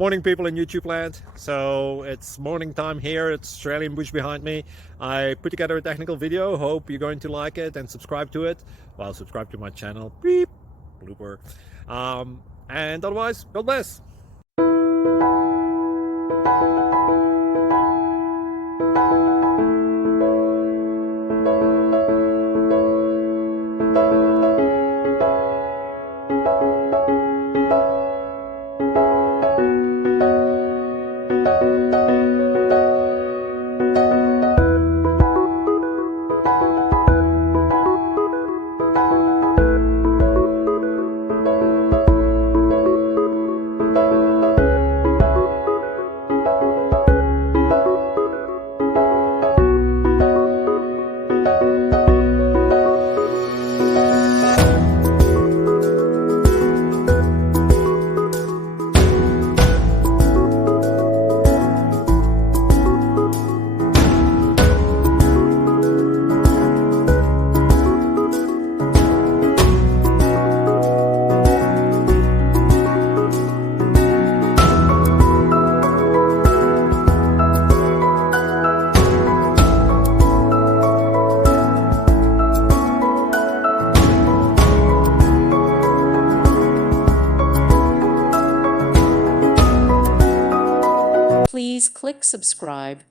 Morning, people in YouTube land. So it's morning time here. It's Australian bush behind me. I put together a technical video. Hope you're going to like it and subscribe to it. Well, subscribe to my channel. Beep. Blooper. And otherwise, God bless. Please click subscribe.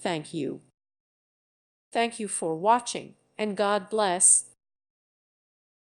Thank you. Thank you for watching, and God bless.